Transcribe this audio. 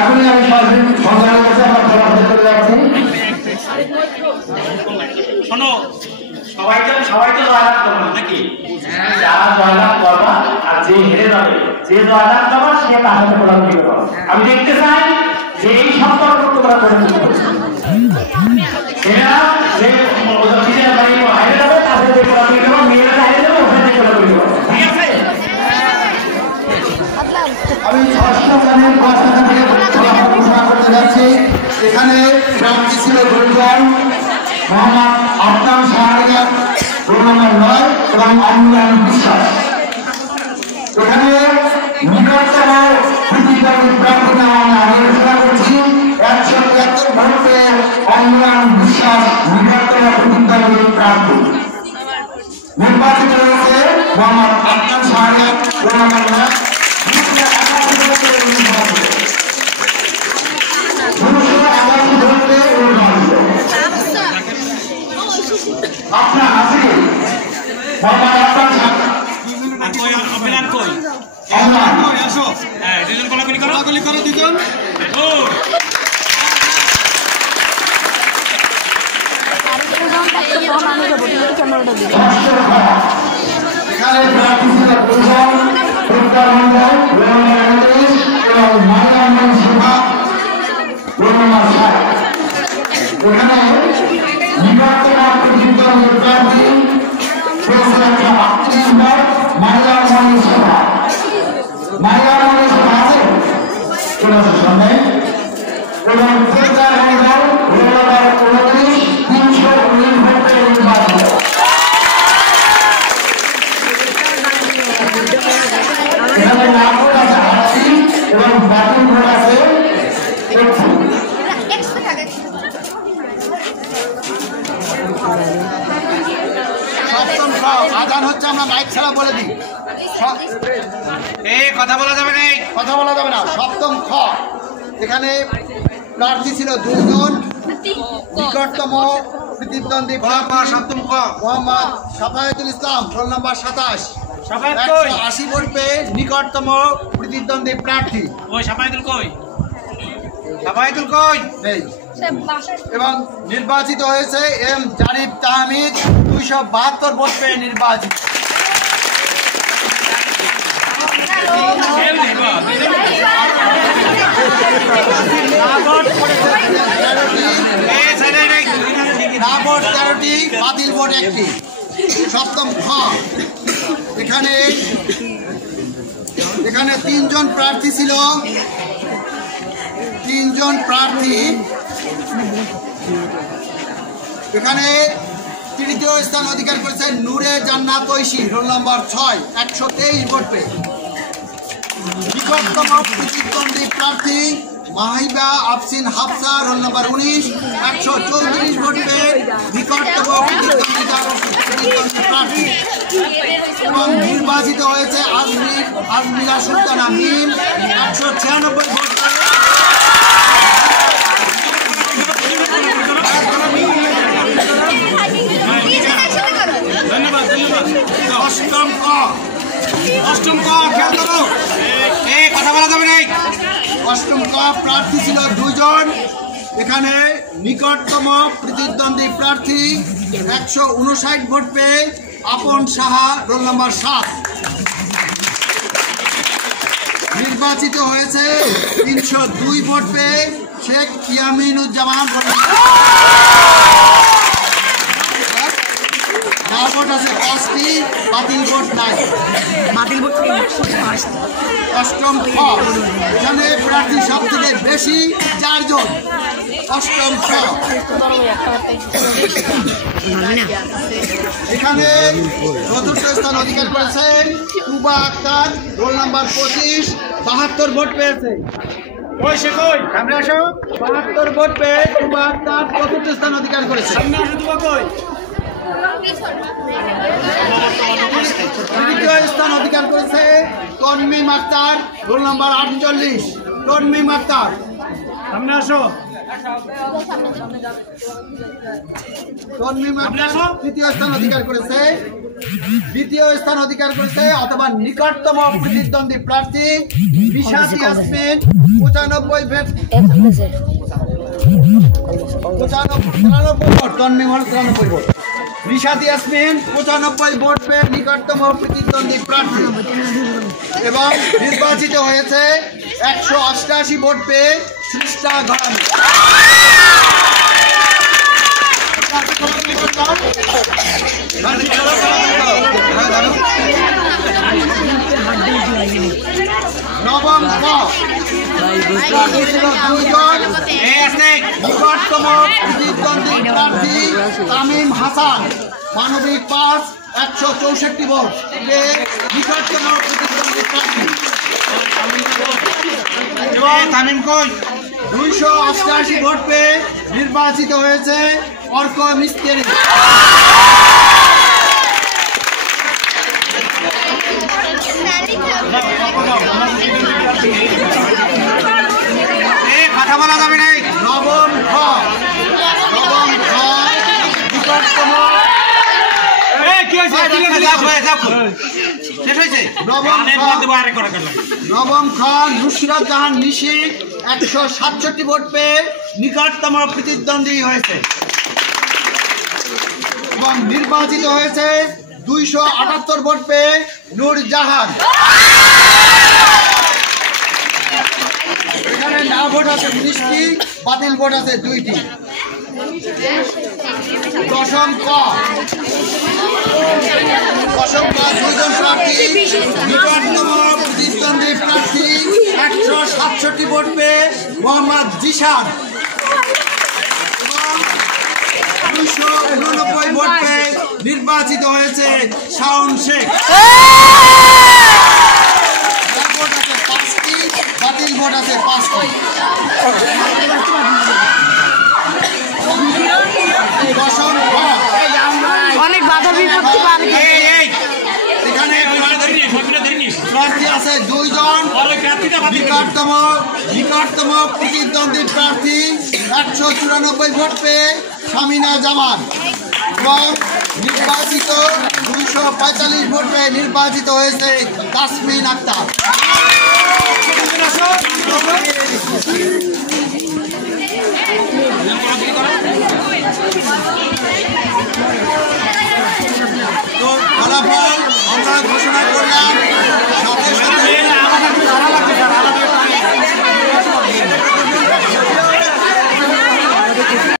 এখনই আমি সরাসরি সঞ্চালকের কাছে আমার পরামর্শ করে যাচ্ছি। শোনো, সবাই তো জয়লাভ করবে নাকি? যারা জয়লাভ করবা আর যে হেরে যাবে, যে জয়লাভ করবা সে তার সাথে পরামর্শ করবে। আমি দেখতে চাই যে এই সম্পর্ক তোমরা করে তুলবে। এরা যে ওদের বাড়ি হারিয়ে যাবে তাদের যে পরামর্শ করবে, মেয়েরা হারিয়ে যাবে ওখানে যে পরামর্শ করবে। ঠিক আছে? আমি ষষ্ঠ শ্রেণীর ঘোষণা থেকে ঘোষণা করতে যাচ্ছি। এখানে প্রার্থী ছিল দুজন, মোহাম্মদ আফতাব শাহরিয়ার রোল নম্বর 9 এবং অমূল্যায়ন বিশ্বাস। এখানে নিকটতম প্রতিদ্বন্দ্বী প্রার্থী আমরা আলোচনা করছি। 173 ভোট পেয়ে অমূল্যায়ন বিশ্বাস নিকটতম প্রতিদ্বন্দ্বী প্রার্থী। নির্বাচিত হয়েছে মোহাম্মদ আফতাব শাহরিয়ার রোল নম্বর 9। আপনার আছে কি অভিযান কই? আসো, হ্যাঁ, দুজন কোলাকুলি করো, দুজন। এখানে প্রার্থী ছিল দুজন, প্রজ্ঞা মন্ডল রোল নম্বর 29 এবং মাইনামন সেবা রোল নম্বর 60। এখানে নিকটতম প্রতিদ্বন্দ্বী প্রার্থী প্রেসিডেন্ট 38 নম্বর মাইনামন সেবা। মাইনামন সেবা আছে কোন সামনে এবং প্রজ্ঞা মন্ডল রোল নম্বর 29 319 ভোটে নির্বাচিত। এখানে নাম ভোট আছে 80 এবং বাতিল ভোট আছে 1। সপ্তম খ আজান হচ্ছে, আমরা মাইক ছাড়া বলে দিই। কথা বলা যাবে না, কথা বলা যাবে না। সপ্তম খ এখানে প্রার্থী ছিল দুজন, নিকটতম প্রতিদ্বন্দ্বী সপ্তম খ মোহাম্মদ সাফায়েতুল ইসলাম রোল নম্বর 27 180 ভোট পেয়ে নিকটতম প্রতিদ্বন্দ্বী প্রার্থী। ওই সাফায়েতুল কই? সাফায়েতুল কই? নেই। এবং নির্বাচিত হয়েছে এম জারিফ তাহমিদ 272 ভোট পেয়ে নির্বাচিত। না ভোট 13টি, বাতিল ভোট 1টি। সপ্তম খ এখানে 3জন প্রার্থী ছিল। 3জন প্রার্থী এখানে তৃতীয় স্থান অধিকার করেছে নূরে জান্নাত ঐশী রোল নম্বর 6 123 ভোট পেয়ে। নিকটতম প্রতিদ্বন্দ্বী প্রার্থী মাহিবা আফসিন হাফসা রোল নম্বর 19 134 ভোট পেয়ে নিকটতম প্রতিদ্বন্দ্বী প্রার্থী। এবং নির্বাচিত হয়েছে আজমিরা সুলতানা মিম 196 ভোট পেয়ে। অষ্টম ক খেয়াল করো, কথা বলা যাবে না। অষ্টম ক প্রার্থী ছিল দুজন। এখানে নিকটতম প্রতিদ্বন্দ্বী প্রার্থী 159 ভোট পেয়ে আপন সাহা রোল নম্বর 7। নির্বাচিত হয়েছে 302 ভোট পেয়ে শেখ ইয়ামিনুজ্জামান। ভোট আছে 5টি, বাতিল ভোট নাই। অষ্টম খ এখানে প্রার্থী সব থেকে বেশি 4 জন। অষ্টম খ এখানে চতুর্থ স্থান অধিকার করেছেন তুবা আক্তার রোল নাম্বার 25 72 ভোট পেয়েছে। ওই সে কই? সামনে আসো। 72 ভোট পেয়ে তুবা আক্তার চতুর্থ স্থান অধিকার করেছে। সামনে আসো, তুবা কই? তৃতীয় স্থান অধিকার করেছে তনমিম আক্তার রোল নাম্বার 48 তনমিম আক্তার। সামনে আসো। তন্মীম আক্তার তৃতীয় স্থান অধিকার করেছে। দ্বিতীয় স্থান অধিকার করেছে অথবা নিকটতম প্রতিদ্বন্দ্বী প্রার্থী রিশাদ ইয়াসমিন 95 ভোট। তন্মীম হল 93 ভোট। রিশাদ ইয়াসমিন 95 ভোট পেয়ে নিকটতম প্রতিদ্বন্দ্বী প্রার্থী এবং নির্বাচিত হয়েছে 188 ভোট পেয়ে সৃষ্টা ঘরামি। নবম নিকটতম প্রতিদ্বন্দ্বী প্রার্থী তামিম হাসান মানবিক 5 164 ভোট পেয়ে নিকটতম প্রতিদ্বন্দ্বী প্রার্থী। তামিম কই 288 ভোট পেয়ে নির্বাচিত হয়েছে অর্ক মিস্ত্রি। কথা বলা যাবে না। নবম খ নিকটতম নবম খ নুসরাত জাহান নিশি 167 ভোট পেয়ে নিকটতম প্রতিদ্বন্দ্বী হয়েছে এবং নির্বাচিত হয়েছে 278 ভোট পেয়ে নূর জাহান। এখানে না ভোট আছে 19টি, বাতিল ভোট আছে 2টি। দশম ক দুইজন প্রার্থী নিকটতম প্রতিদ্বন্দ্বী প্রার্থী 167 ভোট পেয়ে মোহাম্মদ জিশান এবং 289 ভোট পেয়ে নির্বাচিত হয়েছে শাওন শেখ। ভোট আছে 5টি, বাতিল ভোট আছে 5টি। অনেক বাধা বিপত্তি পারে। এখানে প্রার্থী আছে 2 জন। নিকটতম প্রতিদ্বন্দ্বী প্রার্থী 194 ভোট পেয়ে শামিনা জামান এবং নির্বাচিত 245 ভোট পেয়ে নির্বাচিত হয়েছে তাসমিন আক্তার। তো ফলাফল আমরা ঘোষণা